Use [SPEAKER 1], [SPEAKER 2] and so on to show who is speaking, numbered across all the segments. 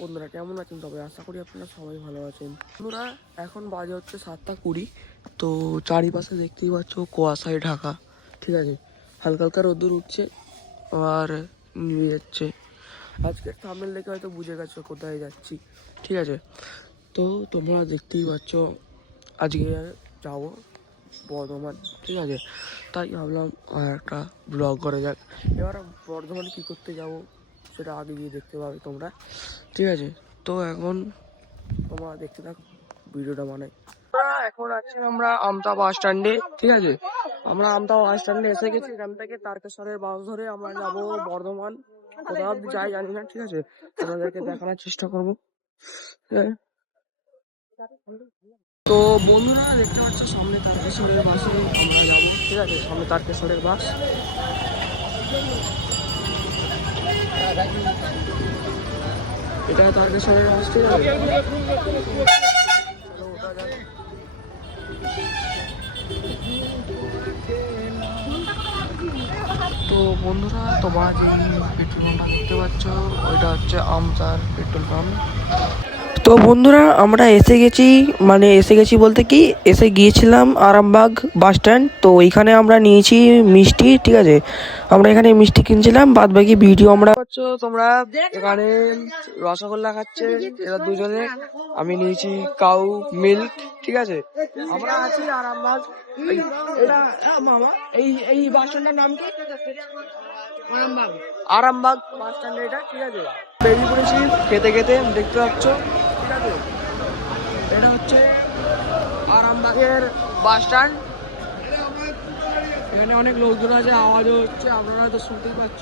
[SPEAKER 1] বন্ধুরা, কেমন আছেন? তবে আশা করি আপনারা সবাই ভালো আছেন। বন্ধুরা, এখন বাজে হচ্ছে সাতটা কুড়ি, তো চারিপাশে দেখতেই পাচ্ছ কুয়াশায় ঢাকা, ঠিক আছে? হালকা হালকা রোদ্দুর উঠছে আর নিয়ে যাচ্ছে। আজকে থামেল দেখে হয়তো বুঝে গেছো কোথায় যাচ্ছি, ঠিক আছে? তো তোমরা দেখতেই পাচ্ছ, আজকে যাব বর্ধমান, ঠিক আছে? তাই ভাবলাম আর একটা ব্লগ করা যাক। এবার বর্ধমানে কী করতে যাব? সেটা আগে গিয়ে দেখতে পাবে তোমরা। ঠিক আছে? তো এখন তোমরা দেখতে থাক ভিডিওটা মানে। এখন আছি আমরা আমতা বাস স্ট্যান্ডে ঠিক আছে? আমরা আমতা বাস স্ট্যান্ডে এসে গেছি। এখান থেকে তারকেশ্বরের বাস ধরে আমরা যাব বর্ধমান। কোথাও যাই জানি না, ঠিক আছে? তোমাদেরকে দেখানোর চেষ্টা করব। হ্যাঁ। তো বন্ধুরা, দেখতে পাচ্ছ সামনে তারকেশ্বরের বাসে আমরা যাব, ঠিক আছে? সামনে তারকেশ্বরের বাস এটা তারকেশ্বরের হসপিটাল। তো বন্ধুরা, তোমরা যে পেট্রোল পাম্পটা দেখতে পাচ্ছ, ওইটা হচ্ছে আমতার পেট্রোল পাম্প তো বন্ধুরা, আমরা এসে গেছি মানে এসে গেছি বলতে কি, এসে গিয়েছিলাম আরামবাগ বাস স্ট্যান্ড, তো এখানে আমরা নিয়েছি মিষ্টি, ঠিক আছে? আমরা এখানে মিষ্টি কিনছিলাম বাদ বাকি ভিডিও আমরা তোমরা? এখানে রসগোল্লা খাচ্ছে, এরা দুজনে। আমি নিয়েছি কাউ মিল্ক, ঠিক আছে? আমরা আছি আরামবাগ। এই- কি? আরামবাগ। বাস স্ট্যান্ড এটা, ঠিক আছে? খেতে খেতে দেখতে পাচ্ছ। ঠিক আছে। এটা হচ্ছে আরামবাগের বাস স্ট্যান্ড। এখানে অনেক লোকজন আছে, আওয়াজও হচ্ছে, আপনারা হয়তো শুনতেই পাচ্ছ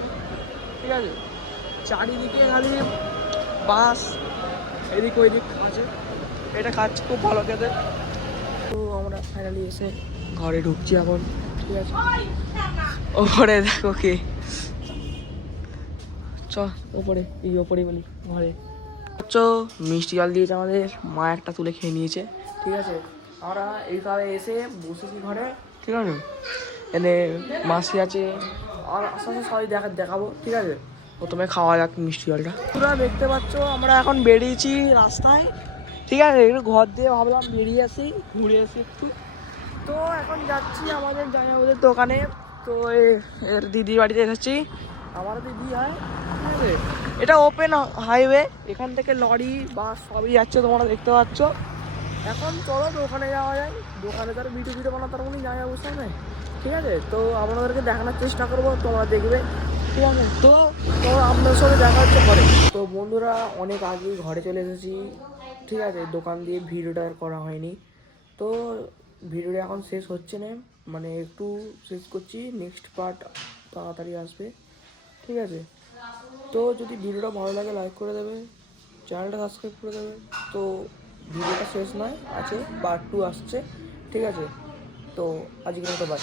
[SPEAKER 1] ঠিক আছে? চারিদিকে খালি বাস, এদিক ওইদিক আছে। এটা খাচ্ছে খুব ভালো খেতে। তো আমরা ফাইনালি এসে ঘরে ঢুকছি এখন। ঠিক আছে? ওপরে দেখো কে। চ ওপরে, এই ওপরে বলি, ঘরে। চ মিষ্টি জল দিয়েছে আমাদের। মা একটা তুলে খেয়ে নিয়েছে। ঠিক আছে? আমরা এইভাবে এসে বসেছি ঘরে। ঠিক আছে? এনে মাসি আছে। আর আস্তে আস্তে সবাই দেখা দেখাবো। ঠিক আছে? প্রথমে খাওয়া যাক মিষ্টি জলটা। তোমরা দেখতে পাচ্ছ, আমরা এখন বেরিয়েছি রাস্তায়। ঠিক আছে? একটু ঘর দিয়ে ভাবলাম বেরিয়ে আসি, ঘুরে আসি একটু। তো এখন যাচ্ছি আমাদের জামাইবাবুদের দোকানে। তো এর দিদির বাড়িতে এসেছি। আমারও দিদি হয় আছে? এটা ওপেন হাইওয়ে এখান থেকে লরি বাস সবই যাচ্ছে, তোমরা দেখতে পাচ্ছ। এখন চলো দোকানে যাওয়া যায় দোকানে তার ভিডিও ভিডিও বানাতে পারব না জামাই বুঝতে হবে ঠিক আছে? তো আপনাদেরকে দেখানোর চেষ্টা করব, তোমরা দেখবে। ঠিক আছে? তো তো আপনাদের সঙ্গে দেখা হচ্ছে পরে। তো বন্ধুরা, অনেক আগেই ঘরে চলে এসেছি। ঠিক আছে? দোকান দিয়ে ভিডিওটা আর করা হয়নি। তো ভিডিওটা এখন শেষ হচ্ছে না। মানে একটু শেষ করছি। নেক্সট পার্ট তাড়াতাড়ি আসবে। ঠিক আছে? তো যদি ভিডিওটা ভালো লাগে লাইক করে দেবে চ্যানেলটা সাবস্ক্রাইব করে দেবে। তো ভিডিওটা শেষ নয়, আছে পার্ট টু আসছে, ঠিক আছে? তো আজকের মতো বাই